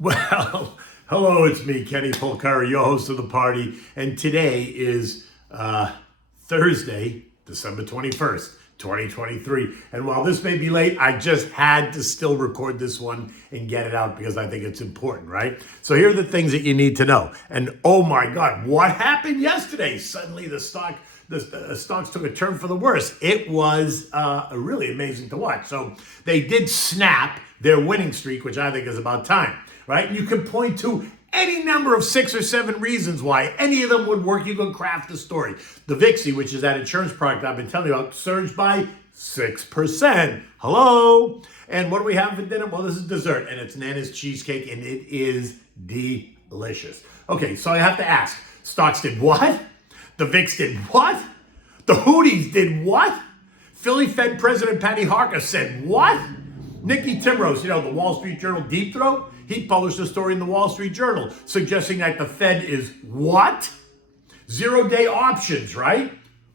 Well, hello, it's me, ｃｈěděpolical, your host of the party, and today is Thursday, December 21st, 2023. And while this may be late, I just had to still record this one and get it out because I think it's important, right? So here are the things that you need to know. And oh my God, what happened yesterday? Suddenly the stocks took a turn for the worse. It was really amazing to watch. So they did snap their winning streak, which I think is about time, right? And you can point to any number of 6 or 7 reasons why any of them would work. You can craft the story. The VIXI, which is that insurance product I've been telling you about, surged by 6%. Hello. And what do we have for dinner? Well, this is dessert, and it's Nana's cheesecake, and it is delicious. Okay, so I have to ask, stocks did what? The VIX did what? The Houthis did what? Philly Fed President Patty Harker said what? Nicky Timrose, the Wall Street Journal deep throat, he published a story in the Wall Street Journal suggesting that the Fed is what? 0-day options, right?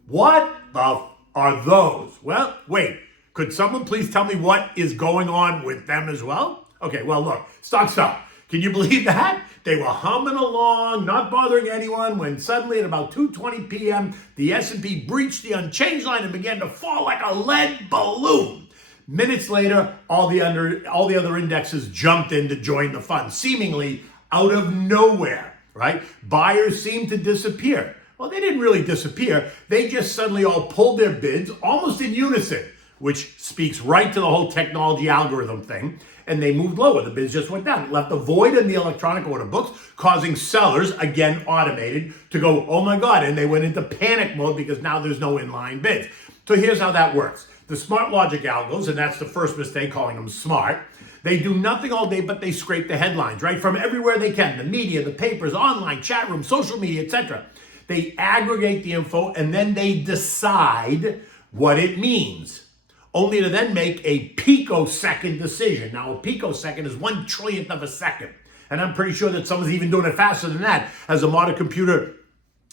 What the are those? Well, wait, could someone please tell me what is going on with them as well? Okay, well, look, stocks up. Can you believe that? They were humming along, not bothering anyone, when suddenly at about 2:20 p.m., the S&P breached the unchanged line and began to fall like a lead balloon. Minutes later, all the other indexes jumped in to join the fun, seemingly out of nowhere, right? Buyers seemed to disappear. Well, they didn't really disappear. They just suddenly all pulled their bids almost in unison, which speaks right to the whole technology algorithm thing, and they moved lower. The bids just went down. It left a void in the electronic order books, causing sellers, again automated, to go, oh my God, and they went into panic mode because now there's no inline bids. So here's how that works. The smart logic algos, and that's the first mistake, calling them smart, they do nothing all day but they scrape the headlines, right? From everywhere they can, the media, the papers, online, chat rooms, social media, etc. They aggregate the info and then they decide what it means, only to then make a picosecond decision. Now, a picosecond is 1/trillionth of a second. And I'm pretty sure that someone's even doing it faster than that. As a modern computer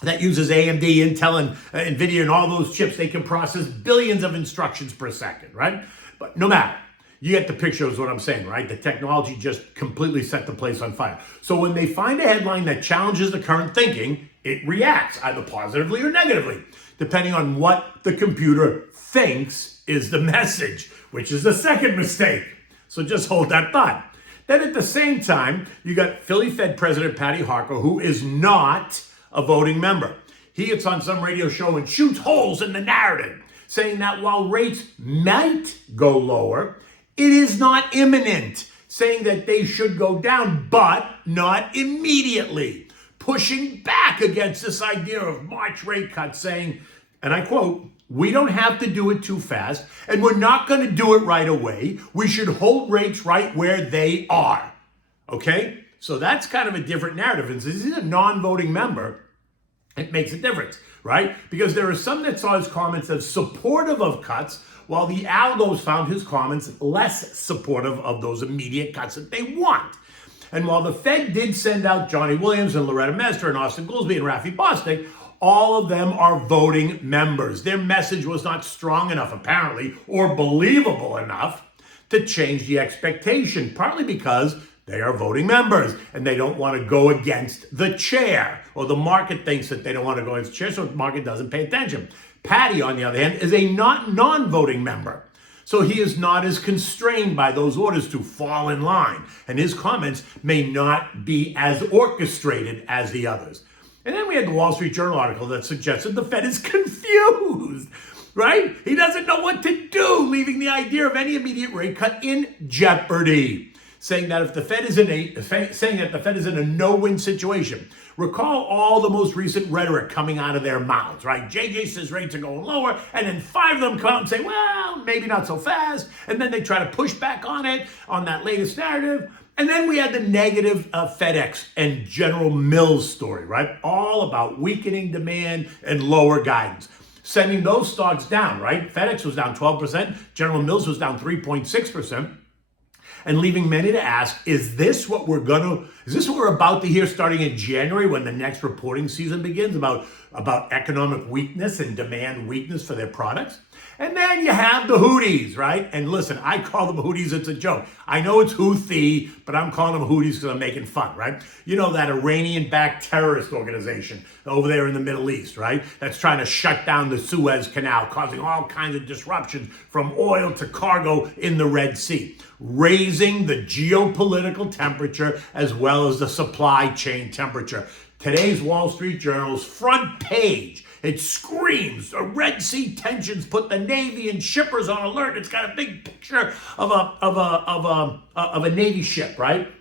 that uses AMD, Intel, and NVIDIA and all those chips, they can process billions of instructions per second, right? But no matter, you get the picture is what I'm saying, right? The technology just completely set the place on fire. So when they find a headline that challenges the current thinking, it reacts either positively or negatively, depending on what the computer thinks is the message, which is the second mistake. So just hold that thought. Then at the same time, you got Philly Fed President Patty Harker, who is not a voting member. He gets on some radio show and shoots holes in the narrative, saying that while rates might go lower, it is not imminent, saying that they should go down, but not immediately, pushing back against this idea of March rate cuts, saying, and I quote, "We don't have to do it too fast, and we're not going to do it right away. We should hold rates right where they are." Okay? So that's kind of a different narrative. And since he's a non-voting member, it makes a difference, right? Because there are some that saw his comments as supportive of cuts, while the algos found his comments less supportive of those immediate cuts that they want. And while the Fed did send out Johnny Williams and Loretta Mester and Austin Goolsbee and Rafi Bostic, all of them are voting members. Their message was not strong enough, apparently, or believable enough to change the expectation, partly because they are voting members and they don't want to go against the chair, or the market thinks that they don't want to go against the chair, so the market doesn't pay attention. Patty, on the other hand, is a non-voting member. So he is not as constrained by those orders to fall in line, and his comments may not be as orchestrated as the others. And then we had the Wall Street Journal article that suggested the Fed is confused, right? He doesn't know what to do, leaving the idea of any immediate rate cut in jeopardy, saying that the Fed is in a no-win situation. Recall all the most recent rhetoric coming out of their mouths, right? JJ says rates are going lower, and then 5 of them come out and say, well, maybe not so fast, and then they try to push back on it, on that latest narrative. And then we had the negative FedEx and General Mills story, right? All about weakening demand and lower guidance, sending those stocks down, right? FedEx was down 12%, General Mills was down 3.6%. And leaving many to ask, is this what we're about to hear starting in January when the next reporting season begins about economic weakness and demand weakness for their products? And then you have the Houthis, right? And listen, I call them Houthis, it's a joke. I know it's Houthi, but I'm calling them Houthis because I'm making fun, right? You know, that Iranian-backed terrorist organization over there in the Middle East, right? That's trying to shut down the Suez Canal, causing all kinds of disruptions from oil to cargo in the Red Sea, raising the geopolitical temperature as well as the supply chain temperature. Today's Wall Street Journal's front page, it screams, the Red Sea tensions put the Navy and shippers on alert. It's got a big picture of a Navy ship, right?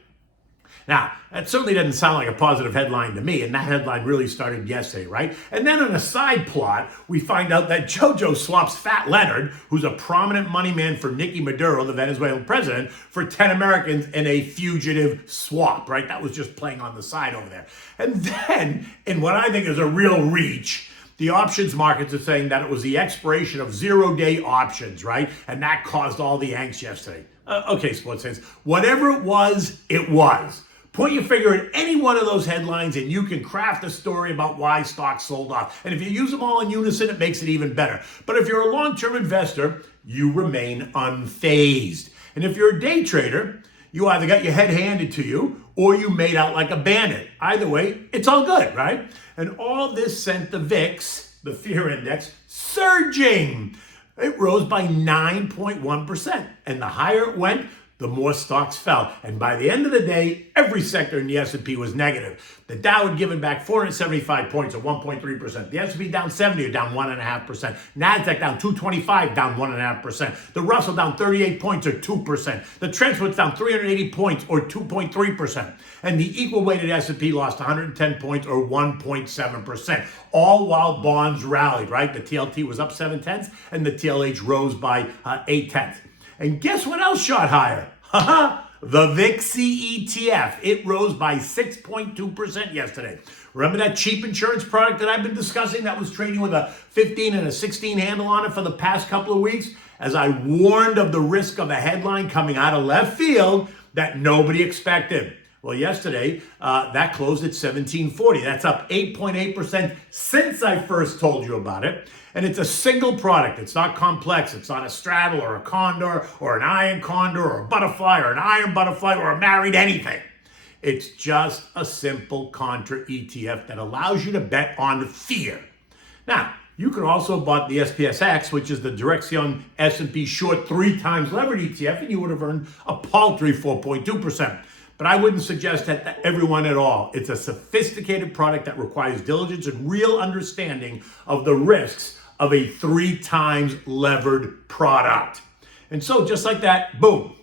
Now, that certainly doesn't sound like a positive headline to me, and that headline really started yesterday, right? And then on a side plot, we find out that JoJo swaps Fat Leonard, who's a prominent money man for Nicky Maduro, the Venezuelan president, for 10 Americans in a fugitive swap, right? That was just playing on the side over there. And then, in what I think is a real reach, the options markets are saying that it was the expiration of zero-day options, right? And that caused all the angst yesterday. Okay, sports fans, whatever it was, it was. Point your finger at any one of those headlines and you can craft a story about why stocks sold off. And if you use them all in unison, it makes it even better. But if you're a long-term investor, you remain unfazed. And if you're a day trader, you either got your head handed to you or you made out like a bandit. Either way, it's all good, right? And all this sent the VIX, the fear index, surging. It rose by 9.1%. And the higher it went, the more stocks fell. And by the end of the day, every sector in the S&P was negative. The Dow had given back 475 points or 1.3%. The S&P down 70 or down 1.5%. NASDAQ down 225, down 1.5%. The Russell down 38 points or 2%. The Trend's down 380 points or 2.3%. And the equal weighted S&P lost 110 points or 1.7%. All while bonds rallied, right? The TLT was up 0.7 and the TLH rose by 0.8. And guess what else shot higher? The VIXI ETF. It rose by 6.2% yesterday. Remember that cheap insurance product that I've been discussing that was trading with a 15 and a 16 handle on it for the past couple of weeks? As I warned of the risk of a headline coming out of left field that nobody expected. Well, yesterday, that closed at 1740. That's up 8.8% since I first told you about it. And it's a single product. It's not complex. It's not a straddle or a condor or an iron condor or a butterfly or an iron butterfly or a married anything. It's just a simple contra ETF that allows you to bet on fear. Now, you could also have bought the SPSX, which is the Direction S&P short 3 times levered ETF, and you would have earned a paltry 4.2%. But I wouldn't suggest that to everyone at all. It's a sophisticated product that requires diligence and real understanding of the risks of a 3 times levered product. And so just like that, boom.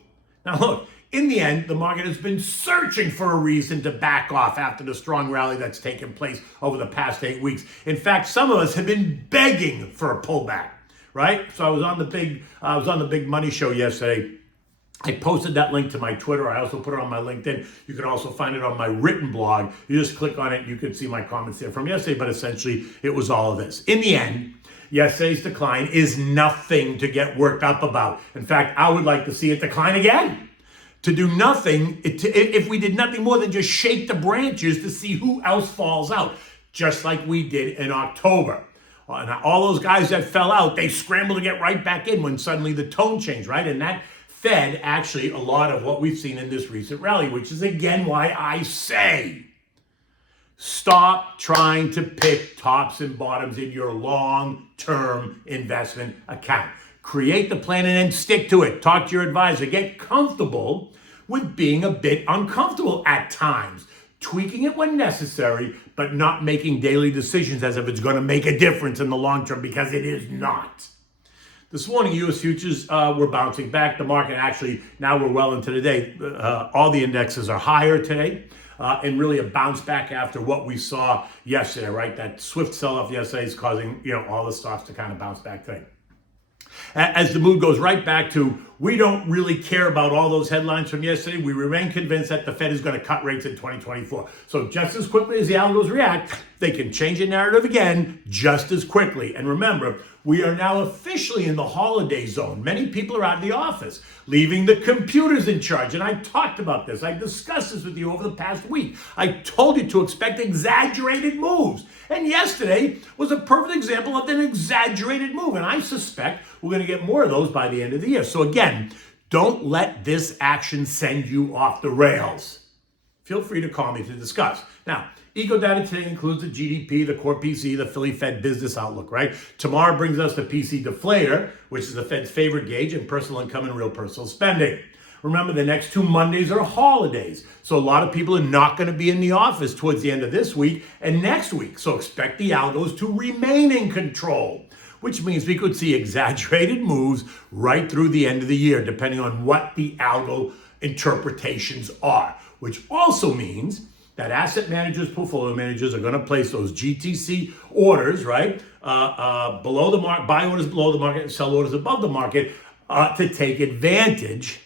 Now look, in the end, the market has been searching for a reason to back off after the strong rally that's taken place over the past 8 weeks. In fact, some of us have been begging for a pullback, right? So I was on the big money show yesterday. I posted that link to my Twitter. I also put it on my LinkedIn. You can also find it on my written blog. You just click on it and you can see my comments there from yesterday, but essentially it was all of this. In the end, yesterday's decline is nothing to get worked up about. In fact, I would like to see it decline again. To do nothing, if we did nothing more than just shake the branches to see who else falls out, just like we did in October. And all those guys that fell out, they scrambled to get right back in when suddenly the tone changed, right? And that fed actually a lot of what we've seen in this recent rally, which is again why I say, stop trying to pick tops and bottoms in your long-term investment account. Create the plan and then stick to it. Talk to your advisor. Get comfortable with being a bit uncomfortable at times. Tweaking it when necessary, but not making daily decisions as if it's going to make a difference in the long term, because it is not. This morning, U.S. futures were bouncing back. The market actually, now we're well into the day. All the indexes are higher today. And really a bounce back after what we saw yesterday, right? That swift sell-off yesterday is causing, all the stocks to kind of bounce back today. As the mood goes right back to we don't really care about all those headlines from yesterday. We remain convinced that the Fed is going to cut rates in 2024. So just as quickly as the algos react, they can change the narrative again just as quickly. And remember, we are now officially in the holiday zone. Many people are out of the office, leaving the computers in charge. And I talked about this. I discussed this with you over the past week. I told you to expect exaggerated moves. And yesterday was a perfect example of an exaggerated move. And I suspect we're going to get more of those by the end of the year. So again, don't let this action send you off the rails. Feel free to call me to discuss. Now, eco data today includes the GDP, the core PCE, the Philly Fed business outlook, right? Tomorrow brings us the PC deflator, which is the Fed's favorite gauge in personal income and real personal spending. Remember, the next 2 Mondays are holidays. So a lot of people are not going to be in the office towards the end of this week and next week. So expect the algos to remain in control, which means we could see exaggerated moves right through the end of the year, depending on what the algo interpretations are, which also means that asset managers, portfolio managers are going to place those GTC orders, right, below the market, buy orders below the market and sell orders above the market to take advantage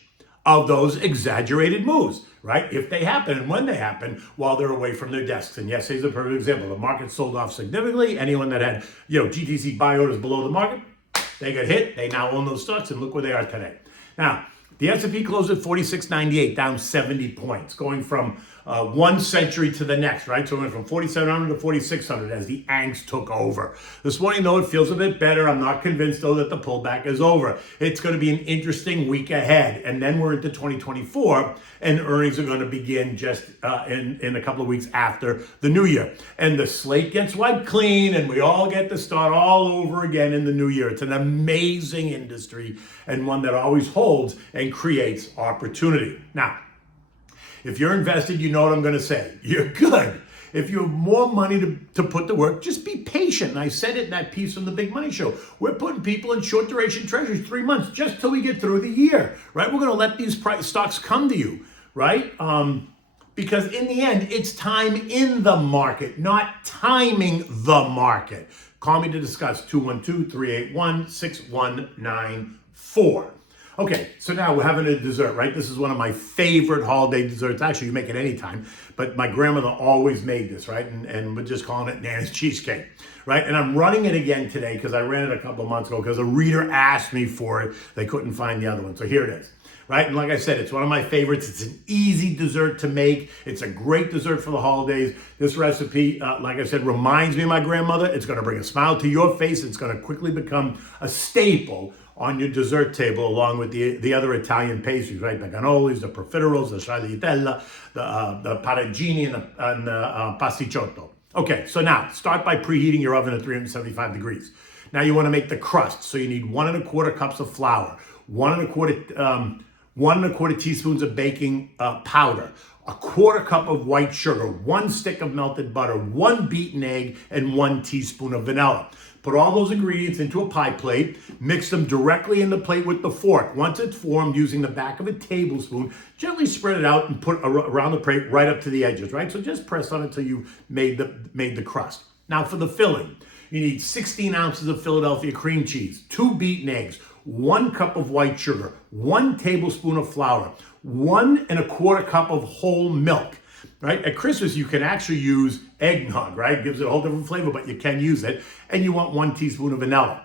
of those exaggerated moves, right? If they happen and when they happen while they're away from their desks. And yesterday's a perfect example. The market sold off significantly. Anyone that had, GTC buy orders below the market, they got hit. They now own those stocks and look where they are today. Now, the S&P closed at 4698, down 70 points, going from 1 century to the next, right? So we went from 4,700 to 4,600 as the angst took over. This morning, though, it feels a bit better. I'm not convinced, though, that the pullback is over. It's going to be an interesting week ahead. And then we're into 2024, and earnings are going to begin just in a couple of weeks after the new year. And the slate gets wiped clean, and we all get to start all over again in the new year. It's an amazing industry and one that always holds and creates opportunity. Now, if you're invested, you know what I'm going to say. You're good. If you have more money to put to work, just be patient. And I said it in that piece from the Big Money Show. We're putting people in short duration treasuries 3 months just till we get through the year, right? We're going to let these stocks come to you, right? Because in the end, it's time in the market, not timing the market. Call me to discuss 212-381-6194. Okay, so now we're having a dessert, right? This is one of my favorite holiday desserts. Actually, you make it anytime, but my grandmother always made this, right? And we're just calling it Nana's Cheesecake, right? And I'm running it again today because I ran it a couple of months ago because a reader asked me for it. They couldn't find the other one, so here it is, right? And like I said, it's one of my favorites. It's an easy dessert to make. It's a great dessert for the holidays. This recipe, like I said, reminds me of my grandmother. It's going to bring a smile to your face. It's going to quickly become a staple on your dessert table, along with the other Italian pastries, right? The cannolis, the profiteroles, the ｃｈādītella, the parmigiani, and the pasticciotto. Okay, so now start by preheating your oven at 375 degrees. Now you want to make the crust, so you need 1 1/4 cups of flour, 1 1/4 teaspoons of baking powder, 1/4 cup of white sugar, 1 stick of melted butter, 1 beaten egg, and 1 teaspoon of vanilla. Put all those ingredients into a pie plate, mix them directly in the plate with the fork. Once it's formed, using the back of a tablespoon, gently spread it out and put around the plate right up to the edges, right? So just press on it until you've made the crust. Now for the filling, you need 16 ounces of Philadelphia cream cheese, 2 beaten eggs, 1 cup of white sugar, 1 tablespoon of flour, 1 1/4 cup of whole milk. Right? At Christmas, you can actually use eggnog, right? It gives it a whole different flavor, but you can use it. And you want 1 teaspoon of vanilla.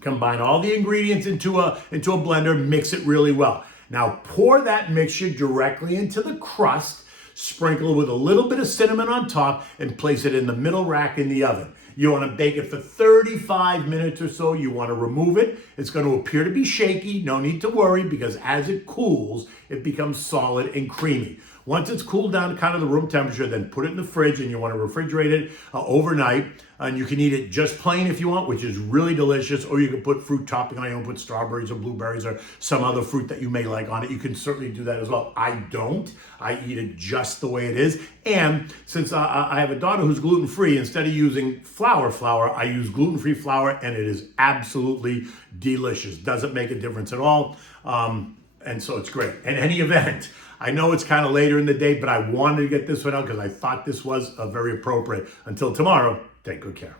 Combine all the ingredients into a blender, mix it really well. Now pour that mixture directly into the crust, sprinkle it with a little bit of cinnamon on top, and place it in the middle rack in the oven. You want to bake it for 35 minutes or so. You want to remove it. It's going to appear to be shaky. No need to worry, because as it cools, it becomes solid and creamy. Once it's cooled down to kind of the room temperature, then put it in the fridge, and you want to refrigerate it overnight. And you can eat it just plain if you want, which is really delicious, or you can put fruit topping on it. You can put strawberries or blueberries or some other fruit that you may like on it. You can certainly do that as well. I don't. I eat it just the way it is. And since I have a daughter who's gluten-free, instead of using flour, I use gluten-free flour, and it is absolutely delicious. Doesn't make a difference at all. And so it's great. In any event, I know it's kind of later in the day, but I wanted to get this one out because I thought this was very appropriate. Until tomorrow, take good care.